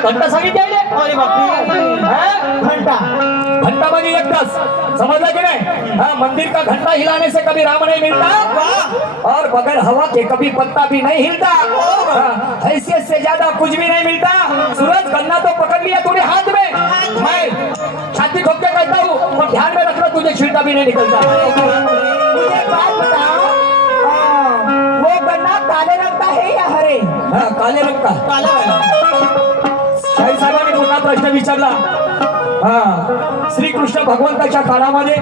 घंटा सांगितली अरे बापरे. हाँ? घंटा. घंटा बनी दस समझला कि नहीं? हाँ मंदिर का घंटा हिलाने से कभी राम नहीं मिलता? और बगैर हवा के कभी पत्ता भी नहीं हिलता। हैसियत से ज़्यादा कुछ भी नहीं मिलता। सूरज गन्ना तो पकड़ लिया तूने हाथ में। मैं। छाती ठोक के कहता हूँ पर ध्यान में रखना तुझे छिड़का भी नहीं निकलता। मुझे बात बताओ। वो गन्ना काले रंग का है या हरे? हाँ, काले रंग का। काला शाहीर साहेबांनी पुन्हा प्रश्न विचारला. हा. श्रीकृष्ण भगवंताच्या काळामध्ये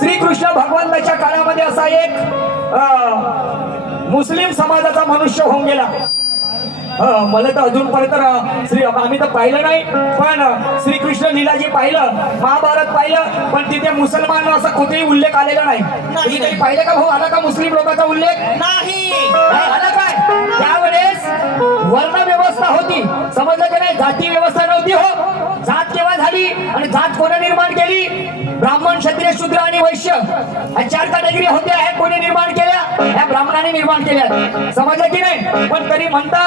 श्रीकृष्ण भगवंताच्या काळामध्ये असा एक मुस्लिम समाजाचा मनुष्य होऊन गेला. मला तर अजूनपर्यंत श्री आम्ही तर पाहिलं नाही पण श्रीकृष्ण लीलाजी पाहिलं महाभारत पाहिलं पण तिथे मुसलमान असा कुठेही उल्लेख आलेला नाही. पाहिलं का भाऊ? आला का मुस्लिम लोकांचा उल्लेख? नाही. नाही आलं काय? त्यावेळेस वर्ण व्यवस्था होती. समजलं की नाही? जाती व्यवस्था नव्हती हो. जात केव्हा झाली आणि जात कोणी निर्माण केली? ब्राह्मण क्षत्रिय शूद्र आणि वैश्य. ह्या चार कॅटेगरी होत्या. ह्या कोणी निर्माण केल्या? ह्या ब्राह्मणाने निर्माण केल्या. समजलं की नाही? पण तरी म्हणता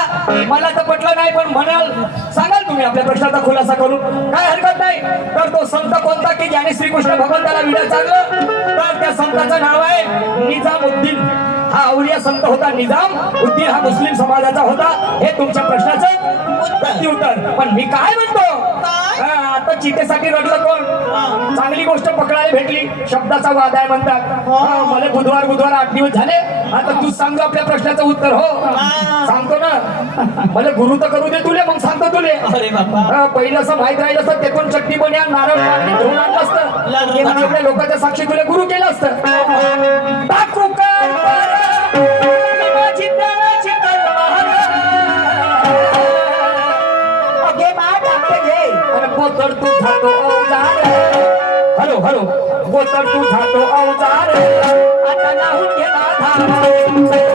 मला तर पटलं नाही पण म्हणाल सांगाल तुम्ही आपल्या प्रश्नाचा खुलासा करून काय हरकत नाही. तर तो संत कोणता की ज्याने श्रीकृष्ण भगवंताला विडा चाललं तर त्या संताचं नाव आहे निजामुद्दीन. हा अवलिया संत होता निजाम. उद्दीन हा मुस्लिम समाजाचा होता. हे तुमच्या प्रश्नाचं प्रत्युत्तर. पण मी काय म्हणतो? हा, आता चितेसाठी रडलं कोण? चांगली गोष्ट पकडायला भेटली. शब्दाचा वाद आहे म्हणतात. हा, मला बुधवार बुधवार आठ दिवस झाले. आता तू सांग आपल्या प्रश्नाचं उत्तर हो. सांगतो ना. मला गुरु तर करू दे तुले मग सांगतो तुले. अरे बापा. हा, पहिलं असं माहीत राहिलं असतं ते पण चटणी बन्या नारळ पाणी घेऊन आणलं असतं. आपल्या लोकांच्या साक्षी तुला गुरु केलं असतं. टाकू काय बरं, माझी तळाची तलवार. अगे. मा टाकते घे अरे बोतर तू झातो अवजार हॅलो हॅलो. बोतर तू झातो अवजार आता नाहून गेला धार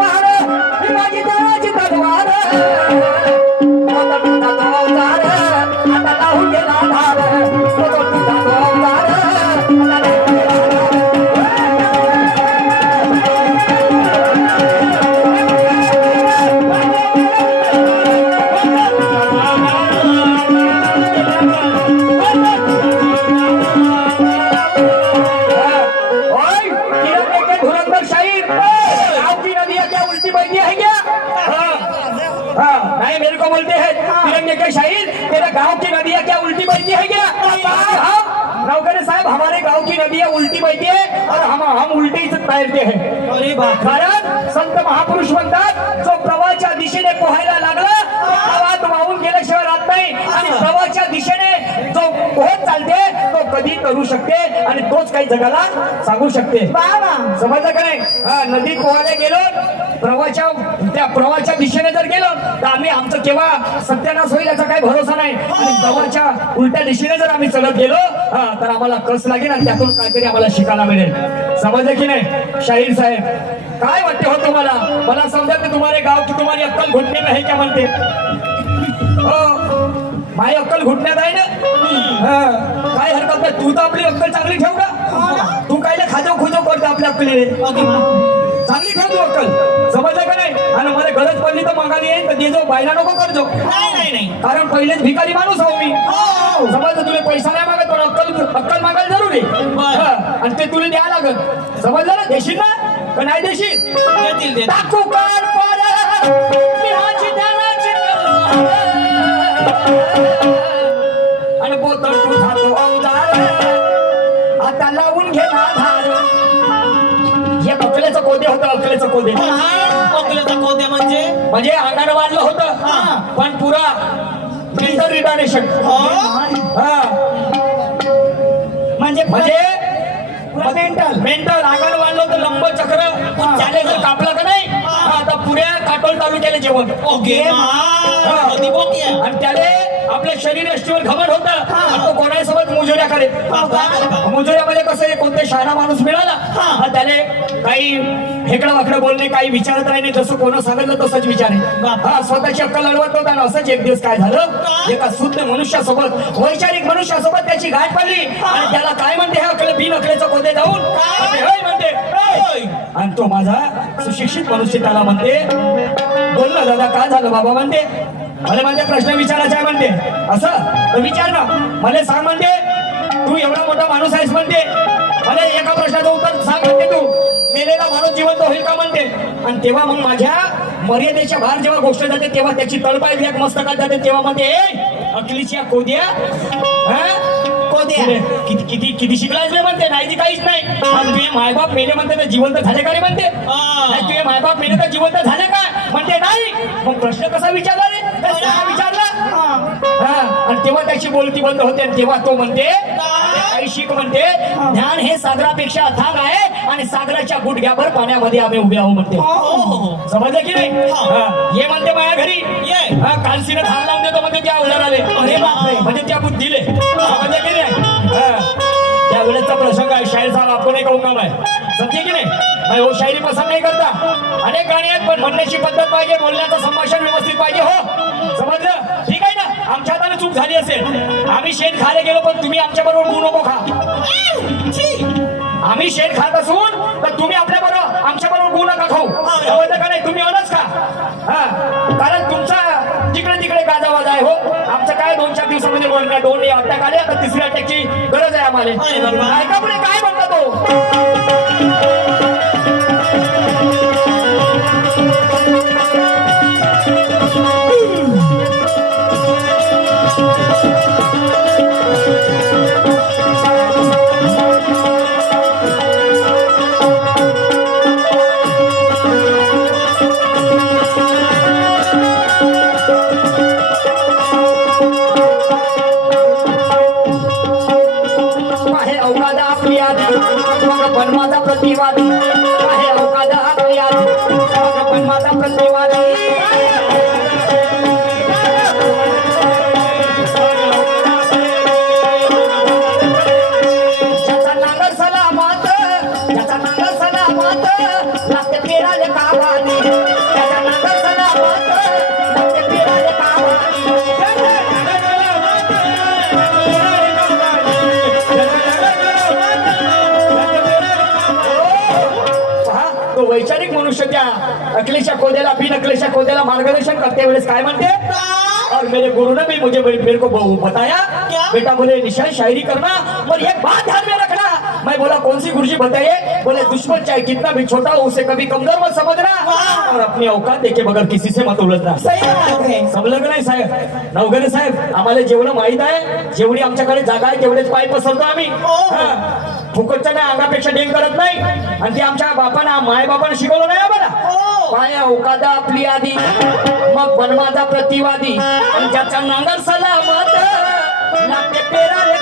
पहाड तिरंगे के शाहीर तेरे गांव की नदियाँ क्या उल्टी बहती है क्या? हाँ, नौकरी साहब हमारे गांव की नदियाँ उल्टी बहती है और हम हम उलटी ही। तैरते हैं कारण संत महापुरुष म्हणतात जो प्रवाहाच्या दिशेने पोहायला लागला तो नाही आणि प्रवाहाच्या दिशेने जो पोहत चालते तो कधी करू शकते आणि तोच काही जगाला सांगू शकते. समजलं का नाही? हा, नदीत पोहायला गेलो प्रवाहाच्या त्या प्रवाहाच्या दिशेने जर गेलो तर आम्ही आमचं केव्हा सत्यानाश होईल याचा काही भरोसा नाही. आणि प्रवाहाच्या उलट्या दिशेने जर आम्ही चलत गेलो हा, तर आम्हाला कस लागेल आणि त्यातून काहीतरी आम्हाला शिकायला मिळेल. समजलं की नाही? शाहीर साहेब काय वाटते हो तुम्हाला? मला समजत तुम्हाला गाव की तुम्हाला अक्कल घुटणे नाही का म्हणते? हो. माझी अक्कल घुटण्यात आहे ना? हा, काय हरकत नाही. तू तर आपली अक्कल चांगली ठेव का तू कायले खाजो खुजो करतो आपल्या अक्कलीने चांगली ठेव तू अक्कल. समजलं का नाही? आणि मला गरज पडली तर मागाली येईल तर देजो बायला नको करजो. नाही नाही नाही. कारण पहिलेच भिकारी माणूस आहो मी. हो. समजलं तुला? पैसा नाही मागत पण अक्कल अक्कल मागायला जरुरी. हा, आणि ते तुला द्यावं लागत समजलं ना? देशील ना? का नाही देशील? देतील देतील. टाकू कार पार अकलेचं कोदे होतं अकलेचं कोदे अकोल्याचा कोद्या म्हणजे? म्हणजे अंगानं वाढलं. होतं पण पुरा फिल्टर हो? हा. म्हणजे म्हणजे मेंटल मेंटल अंगानं वाढलं होतं लंब चक्र त्याने जर कापलं का नाही? हा, आता पुऱ्या काटोल तालुक्याला जेवण. ओके आणि त्याले आपल्या शरीर यष्टीवर घमट होतं. कोणासोबत मुजुऱ्याकडे का? मुजुऱ्यामध्ये कसं कोणते शहाणा माणूस मिळाला? त्याने काही हेकडं वाकडं बोलणे काही विचारत राहिले जसं कोण सांगितलं तसंच विचारे हा स्वतःची अक्कल लढवत होता ना असंच एक दिवस काय झालं? एका शुद्ध मनुष्यासोबत वैचारिक मनुष्यासोबत त्याची गाठ पडली. आणि त्याला काय म्हणते? हे अकल बिन अकलेचं कोदे जाऊन म्हणते, आणि तो माझा सुशिक्षित मनुष्य त्याला म्हणते बोल ना दादा काय झालं बाबा? म्हणते. मला म्हणते प्रश्न विचारायचा आहे म्हणते. असं? तर विचार ना. मला सांग म्हणते तू एवढा मोठा माणूस आहेस म्हणते. मला एका प्रश्नाचं उत्तर सांग म्हणते तू. मेलेला माणूस जिवंत होईल का म्हणते? आणि तेव्हा मग माझ्या मर्यादेच्या बाहेर जेव्हा गोष्ट जाते तेव्हा त्याची तळपाय एक मस्तकात जाते तेव्हा म्हणते "ए, अकलीच्या कोद्या हा? कोद्या. किती किती किती शिकलायस रे म्हणते? नाही ती काहीच नाही. तुझे मायबाप मेले म्हणते तर जिवंत झाले का रे म्हणते? तुझे मायबाप मेले तर जिवंत झाले का? म्हणते नाही. मग प्रश्न कसा विचारला रे? विचारला. हा. आणि तेव्हा त्याची बोलती बंद होते आणि तेव्हा तो म्हणते शिक म्हणते ज्ञान हे सागरापेक्षा अथांग आहे आणि सागराच्या गुडघ्याभर पाण्यामध्ये आम्ही उभे आहोत म्हणते. समजलं की नाही? हा. ये म्हणते माझ्या घरी. ये. हा कालसीनं धार लावून देतो म्हणते त्या उलर आले अरे म्हणजे त्या बुद्धीले. समजलं की नाही? हा. त्या वेळेचा प्रसंग आहे शाहीर साहेब आपण एक उंगाम आहे. समजे की नाही? हो शायरी पसंत नाही करता. अनेक गाणी आहेत पण म्हणण्याची पद्धत पाहिजे बोलण्याचं संभाषण व्यवस्थित पाहिजे हो. समजलं? आहे आमच्या हाताने चूक झाली असेल. आम्ही शेण खायला गेलो पण तुम्ही आमच्या बरोबर गु नको खा. आम्ही शेण खात असून तर तुम्ही आपल्या बरोबर आमच्या बरोबर गु नका खाऊ. का नाही? तुम्ही अलच खा हा. कारण तुमचा तिकडे तिकडे गाजावाजा आहे हो. आमचं काय दोन चार दिवसामध्ये बोलणार दोन अटॅक आले आता तिसऱ्या अटॅकची गरज आहे आम्हाला. ऐका पुढे काय म्हणता तो? आहे वैचारिक मनुष्य त्या अकलेच्या कोद्याला बिन अकलेच्या कोद्याला मार्गदर्शन करते वेळेस काय म्हणते? और मेरे गुरु ने भी मुझे मेरे को बताया। क्या? बेटा बोले निशान शायरी करना पर एक बात ध्यान में रखना। मैं बोला कौन सी गुरुजी बताइए? बोले दुश्मन चाहे कितना भी छोटा हो उसे कभी कमजोर मत समझना। और अपनी औकात देखे बगैर किसी से मत उलझना। समजलं का नाही साहेब। नवघरे साहेब आम्हाला जेवढं माहीत आहे? जेवढी आमच्याकडे जागा आहे तेवढेच पाय पसरतो आम्ही। हो. हा. फुकटच्या अंगापेक्षा डेंग करत नाही. आणि ते आमच्या बापानं माय बापानं शिकवलं नाही आम्हाला हो. पाया औकादा आपली आधी मग बनवादा प्रतिवादी. आणि ज्याचा नांगर सलामत लागते पेरा रे.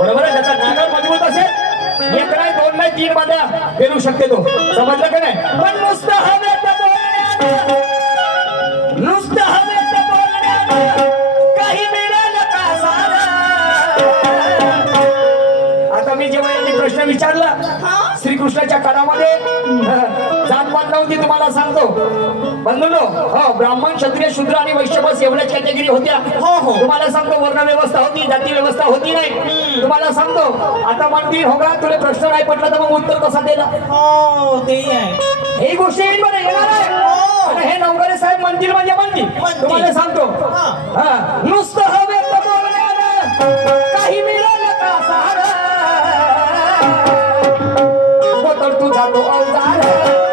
बरोबर आहे? ज्याचा नांगर मजबूत असेल. एक नाही दोन नाही तीन बाद्या पेरू शकते तो. समजलं का नाही? पण नुसतं हवेत काळामध्ये जातपात नव्हती तुम्हाला सांगतो. बंधूनो हो ब्राह्मण क्षत्रिय शूद्र आणि वैश्य बस एवढ्याच कॅटेगरी होत्या. हो, हो. तुम्हाला सांगतो वर्ण व्यवस्था होती जाती व्यवस्था होती नाही. तुम्हाला सांगतो आता म्हणतील हो का तुला प्रश्न नाही पडला तर मग उत्तर कसा दिला हो ते आहे. ही गोष्ट येईल बरं येणार आहे. हो. हे नवकरे साहेब म्हणतील म्हणजे म्हणतील. तुम्हाला सांगतो. नुसतं हवे काही मिळालं का सहारा? तो तर तुझा तो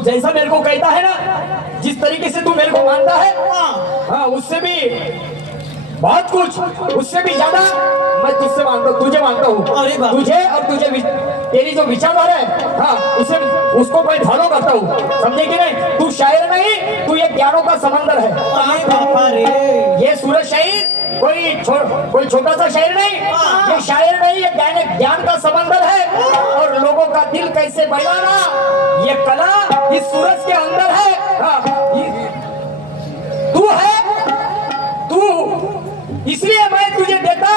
जैसा मेरे को कहता है ना जिस तरीके से तू मेरे को मानता है हाँ। हाँ उससे भी बहुत कुछ उससे भी ज़्यादा मैं तुझसे मानता हूँ तुझे मानता हूँ। तुझे और तुझे तेरी जो विचारधारा है हाँ उसे उसको मैं फॉलो करता हूँ। समझे कि नहीं? तू शायर नहीं तू ये ज्ञानों का समंदर है। ये सूरज शायर कोई छो, कोई छोटा सा शायर नहीं। हाँ। ये शायर नहीं ये ज्ञान ज्ञान का समंदर है। और लोगों का दिल कैसे बहलाना ये कला इस सूरज के अंदर है। हाँ, तू है तू। इसलिए मैं तुझे देता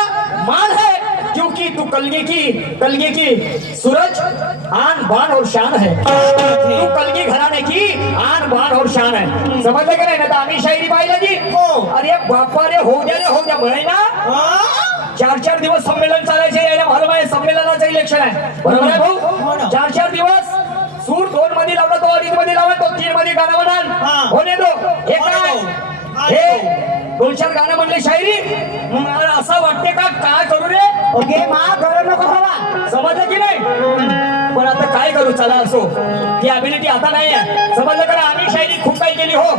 मान है क्योंकि तू कलगी की कलगी की सूरज आन बान और शान है। तू कलगी घराने की आन बान और शान है। का नाही ना तर आम्ही शायरी पाहिलं जी हो. अरे बापा रे हो द्या रे हो द्या. म्हणे ना हा? चार चार दिवस संमेलन चालायचे यायला मालूम आहे संमेलनाचं इलेक्शन आहे. बरोबर आहे हो भाऊ ना. चार चार दिवस सूर दोन मध्ये लावला तो अडीच मध्ये लावला तो तीन मध्ये गाणं म्हणाल. हा. होणे दो हे होणे काय. हे दोन चार गाणं म्हणले शायरी. मला असं वाटते का काय करू रे? ओके मा करू नको बाबा. समजलं की नाही? पण आता काय करू चला असो. ती अभिनेती आता नाही आहे समजलं का आम्ही शायरी खूप काही केली हो.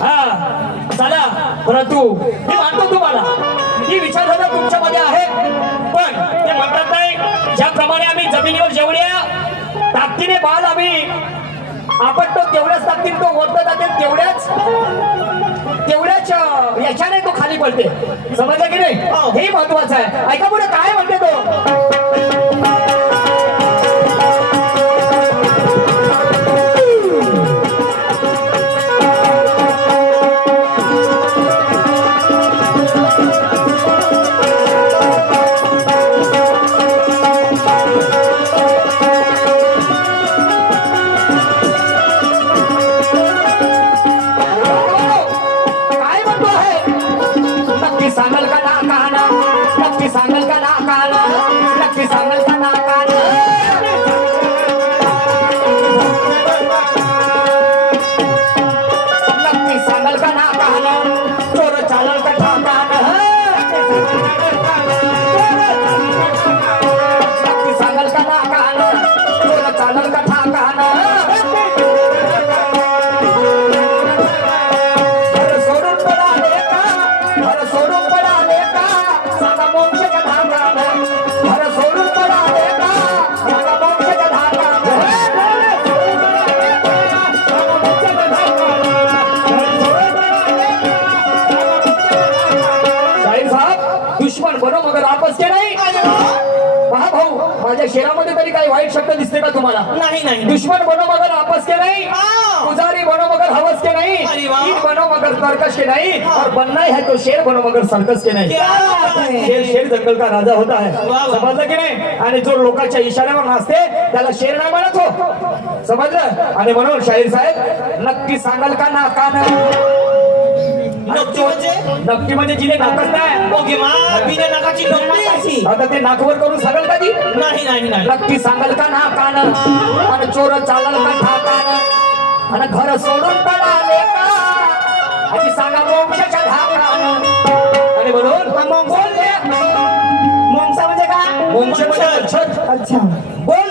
हा. चला परंतु मी मानतो तुम्हाला ही विचारधारा तुमच्यामध्ये आहे. पण ते म्हणतात नाही ज्याप्रमाणे आम्ही जमिनीवर जेवढ्या ताकदीने बाल आम्ही आपटतो तेवढ्याच ताकदीने तो वरत जाते तेवढ्याच तेवढ्याच याच्याने तो खाली पडते. समजलं की नाही? हो. हे महत्वाचं आहे. ऐका पुढे काय म्हणते तो? तुम्हाला नाही नाही दुश्मन बनो मगर आपस के नहीं। पुजारी बनो मगर हवस के नहीं बनो मगर सर्कस के नहीं और बनना ही तो शेर बनो मगर सर्कस के नहीं? शेर शेर जंगल का राजा होता है. समजलं की नाही? आणि जो लोकांच्या इशाऱ्यावर नाचते त्याला शेर नाही म्हणत हो. समजलं? आणि म्हणून शाहीर साहेब नक्की सांगाल का ना का नक्की म्हणजे? नक्की म्हणजे जिने नाकच नाही ओके मा बिना नाकाची नक्की आता ते नाकवर करून सांगाल का ती नाही नाही नाही. नक्की सांगाल का ना कान? आणि चोर चालल का ठाकान आणि घर सोडून पळाले का? आणि सांगा मोक्षाच्या धाकान आणि म्हणून बोलले. मोंगसा म्हणजे काय? मोक्ष म्हणजे. अच्छा. बोलण्याआधी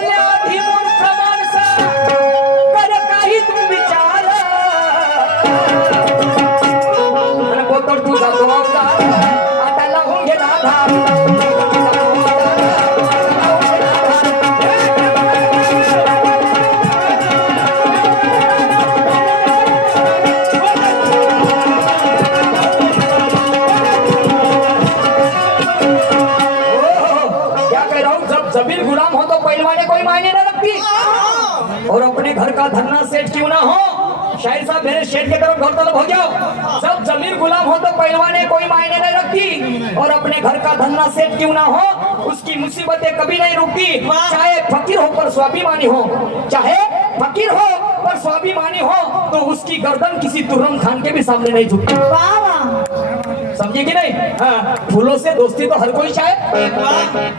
घर का धरना सेठ क्यों ना हो? शाहिर साहब मेरे शेठ की तरफ़ घर तलब हो जाओ। जब ज़मीन गुलाम हो तो पहलवाने कोई मायने नहीं रखती। और अपने घर का धरना सेठ क्यों ना हो? उसकी मुसीबतें कभी नहीं रुकती। चाहे फकीर हो पर स्वाभिमानी हो, चाहे फकीर हो पर स्वाभिमानी हो तो उसकी गर्दन किसी तुरम खान के भी सामने नहीं झुकती। समझे की नाही? हाँ, फुलों से दोस्ती तो हर कोई चाहे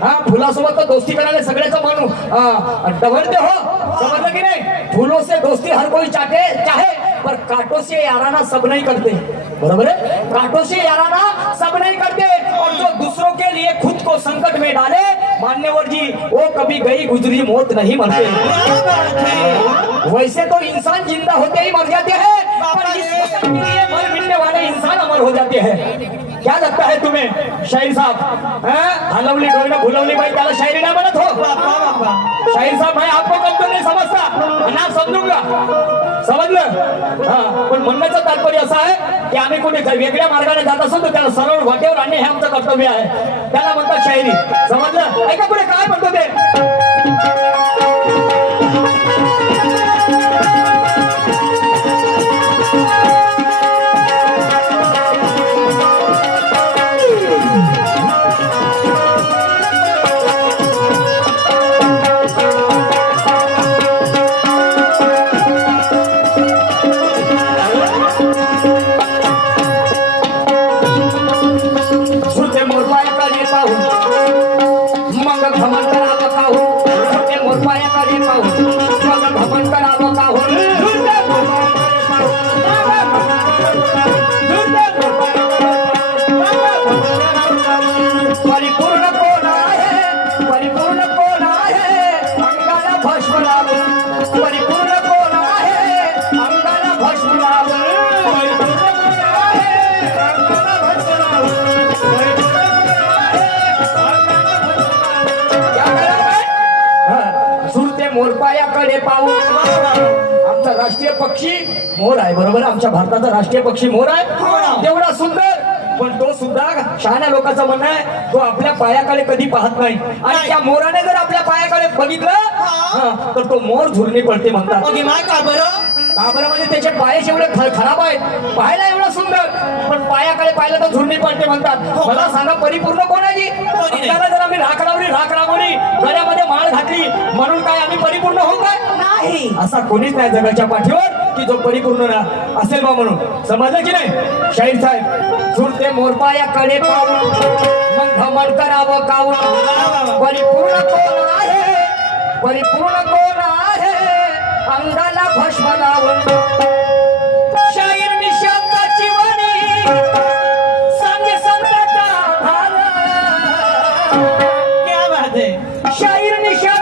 हा फुलासोबत तर दोस्ती करायला सगळ्याचं म्हणू हा, डबलते हो. समजलं की नाही? फूलों से दोस्ती हर कोई चाहते चाहे पर कांटों से याराना सब नहीं करते. बरोबर है कांटों से याराना सब नहीं करते. और जो दूसरों के लिए खुद को संकट में डाले मान्यवर जी वो कभी गई गुजरी मौत नहीं मरते वैसे तो इंसान जिंदा होते ही मर जाते हैं पर इस वक्त के लिए मर मिटने वाले इंसान अमर हो जाते हैं। क्या लगता है तुम्हें शाहीर साहब? हैं? हलवली डोईनं भुलवली बाई त्याला शायरी नाही म्हणत हो? शाहीर साहब मैं आपको कम तो नहीं समजता ना समजूंगा समजलं हा पण म्हणण्याचं तात्पर्य असं आहे की आम्ही कुठे वेगळ्या मार्गाने जात असो तर त्याला सरळ वाटेवर आणणे हे आमचं कर्तव्य आहे. त्याला म्हणतात शायरी. समजलं? ऐका पुढे काय म्हणतो ते? आमचा राष्ट्रीय पक्षी मोर आहे बरोबर? आमच्या भारताचा राष्ट्रीय पक्षी मोर आहे. तेवढा सुंदर. पण तो सुद्धा शहाण्या लोकांचं म्हणणं आहे तो आपल्या पायाकडे कधी पाहत नाही. आणि त्या मोराने जर आपल्या पायाकडे बघितलं हा, तर तो मोर झुरणी पडते म्हणतात. का बरं? म्हणजे त्याचे पायच एवढे खराब आहेत. पाहायला एवढं सुंदर. पायाकडे पाहिलं तर झुरणी पडते म्हणतात. मला सांगा परिपूर्ण कोण आहे जी नाही. त्याला जर आम्ही राख लावली राख राबवली गळ्यामध्ये माळ घातली. म्हणून काय आम्ही परिपूर्ण होऊ काय? नाही. असा कोणीच नाही जगाच्या पाठीवर की जो परिपूर्ण ना असेल बा म्हणून. समजलं की नाही? शाहीर साहेब सुरते मोरपायाकडे पाहून मग भ्रमण करावं कावून परिपूर्ण कोण आहे? परिपूर्ण कोण आहे? अंगाला भस्म लावून. आहे शाहीर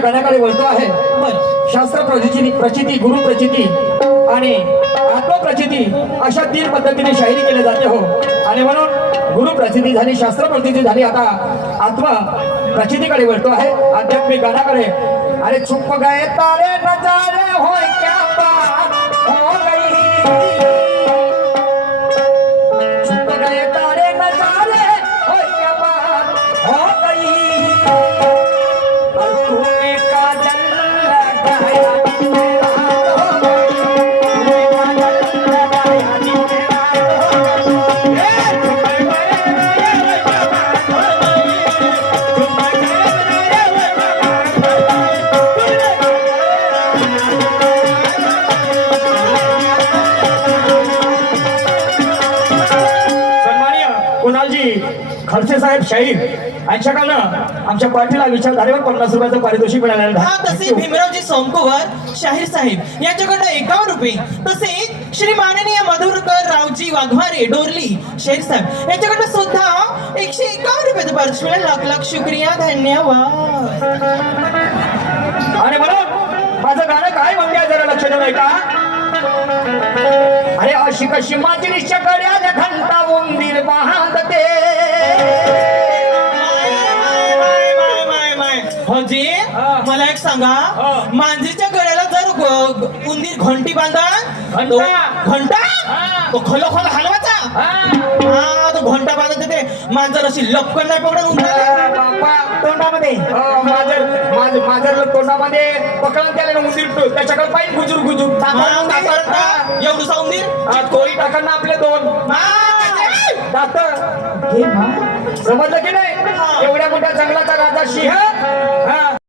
गाण्याकडे वळतो आहे. पण शास्त्र प्रचिती प्रचिती गुरु प्रचिती आणि आत्मप्रचिती अशा तीन पद्धतीने शाहिरी केली जाते हो. आणि म्हणून गुरु प्रचिती झाली शास्त्र प्रचिती झाली. आता आत्मा प्रचितीकडे वळतो आहे. आध्यात्मिक गाण्याकडे. अरे चुप गए तारे नजारे होय क्या शाहीर यांच्याकडनं आमच्या पाठीला विचारधारेवर पन्नास रुपयाचं पारितोषिक मिळालेलं हा. तसे भीमरावजी सोमकुवर शाहीर साहेब. यांच्याकडनं एकावन्न रुपये. तसेच श्री माननीय मधुरकर रावजी वाघमारे डोरली शाहीर साहेब. यांच्याकडनं सुद्धा एकशे एकावन्न रुपयाचं पारितोषिक मिळालं. लाख लाख शुक्रिया धन्यवाद. आणि म्हणून माझं गाणं काय म्हणते जरा लक्ष देऊ का अरे अशी कशी माझी निश्चकड्या घंटा उंदीर बांधते सांगा. हा. मांजरीच्या गळ्याला जर उंदीर घंटी बांधा तो घंटा. हा. तो खलोखल हलवाचा हा. हा तो घंटा बांधत ते. मांजर अशी लपकन नाही पकडून उंदराला. बाप्पा. तोंडामध्ये. माझं माझं तोंडामध्ये पकडून त्याला उंदीर त्याच्याकडे पाहिजे गुजूर गुजूर. हा? एवढूसा उंदीर हा, कोळी टाकांना आपले दोन. हा, समजलं की नाही? एवढ्या मोठ्या जंगलाचा राजा सिंह.